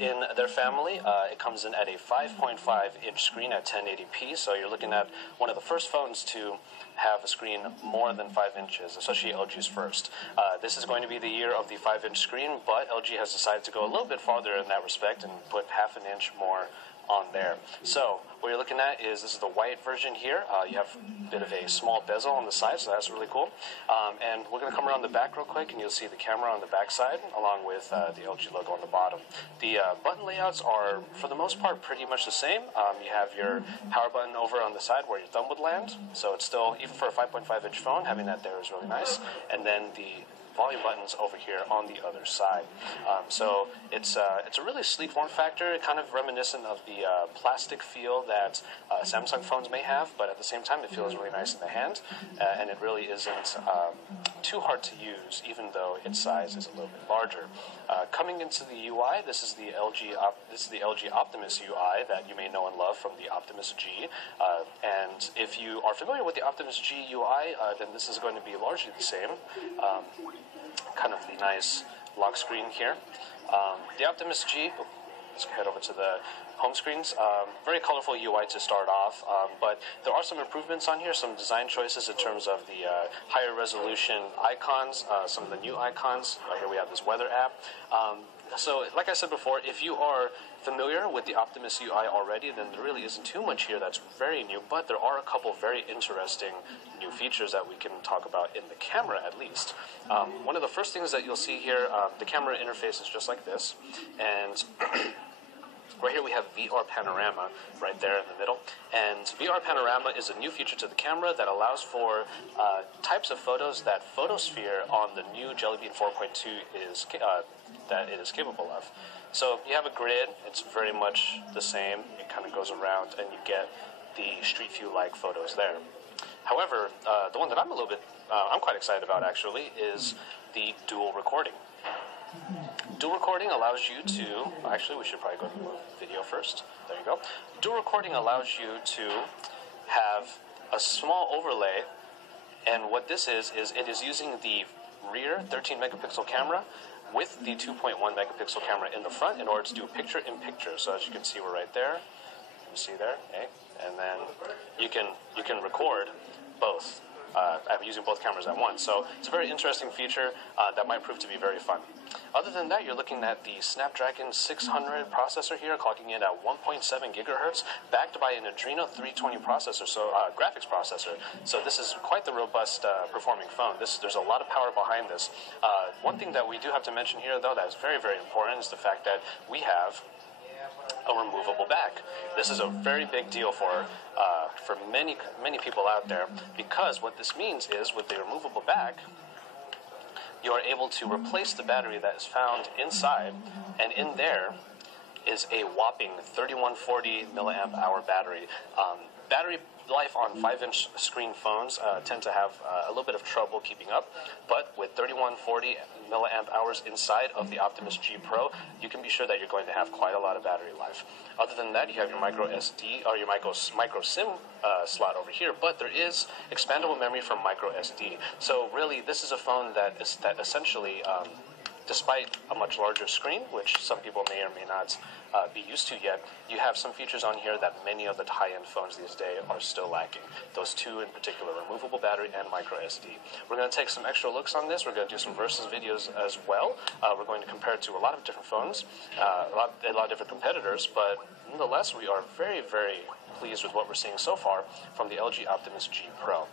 in their family. It comes in at a 5.5-inch screen at 1080p, so you're looking at one of the first phones to have a screen more than 5 inches, especially LG's first. This is going to be the year of the 5-inch screen, but LG has decided to go a little bit farther in that respect and put half an inch more on there. So what you're looking at is, this is the white version here. You have a bit of a small bezel on the side, so that's really cool. And we're going to come around the back real quick, and you'll see the camera on the back side, along with the LG logo on the bottom. The button layouts are, for the most part, pretty much the same. You have your power button over on the side where your thumb would land, so it's still, even for a 5.5-inch phone, having that there is really nice. And then the volume buttons over here on the other side. So it's a really sleek form factor, kind of reminiscent of the plastic feel that Samsung phones may have, but at the same time it feels really nice in the hand, and it really isn't too hard to use, even though its size is a little bit larger. Coming into the UI, this is the LG Optimus UI that you may know and love from the Optimus G. And if you are familiar with the Optimus G UI, then this is going to be largely the same. Kind of the nice lock screen here. The Optimus G, let's head over to the home screens. Very colorful UI to start off, but there are some improvements on here, some design choices in terms of the higher resolution icons, some of the new icons. Here we have this weather app. So, like I said before, if you are familiar with the Optimus UI already, then there really isn't too much here that's very new, but there are a couple very interesting new features that we can talk about in the camera, at least. One of the first things that you'll see here, the camera interface is just like this, and right here we have VR Panorama right there in the middle, and VR Panorama is a new feature to the camera that allows for types of photos that Photosphere on the new Jelly Bean 4.2 that it is capable of. So you have a grid, it's very much the same, it kind of goes around and you get the Street View-like photos there. However, the one that I'm quite excited about actually, is the dual recording. Dual recording allows you to, actually we should probably go to the video first, there you go. Dual recording allows you to have a small overlay, and what this is it is using the rear 13 megapixel camera with the 2.1 megapixel camera in the front in order to do picture-in-picture. So as you can see, we're right there. You see there, okay? And then you can record both. I'm using both cameras at once. So it's a very interesting feature that might prove to be very fun. Other than that, you're looking at the Snapdragon 600 processor here, clocking in at 1.7 gigahertz, backed by an Adreno 320 processor, so graphics processor. So this is quite the robust performing phone. There's a lot of power behind this. One thing that we do have to mention here, though, that is very, very important, is the fact that we have a removable back. This is a very big deal for many people out there, because what this means is, with the removable back, you are able to replace the battery that is found inside, and in there is a whopping 3140 milliamp hour battery. Battery life on 5-inch screen phones tend to have a little bit of trouble keeping up, but with 3140 milliamp hours inside of the Optimus G Pro, you can be sure that you're going to have quite a lot of battery life. Other than that, you have your micro SD or your micro SIM slot over here, but there is expandable memory from micro SD. So really, this is a phone that essentially, despite a much larger screen, which some people may or may not be used to yet, you have some features on here that many of the high-end phones these days are still lacking. Those two in particular, removable battery and micro SD. We're going to take some extra looks on this. We're going to do some versus videos as well. We're going to compare it to a lot of different phones, a lot of different competitors, but nonetheless, we are very, very pleased with what we're seeing so far from the LG Optimus G Pro.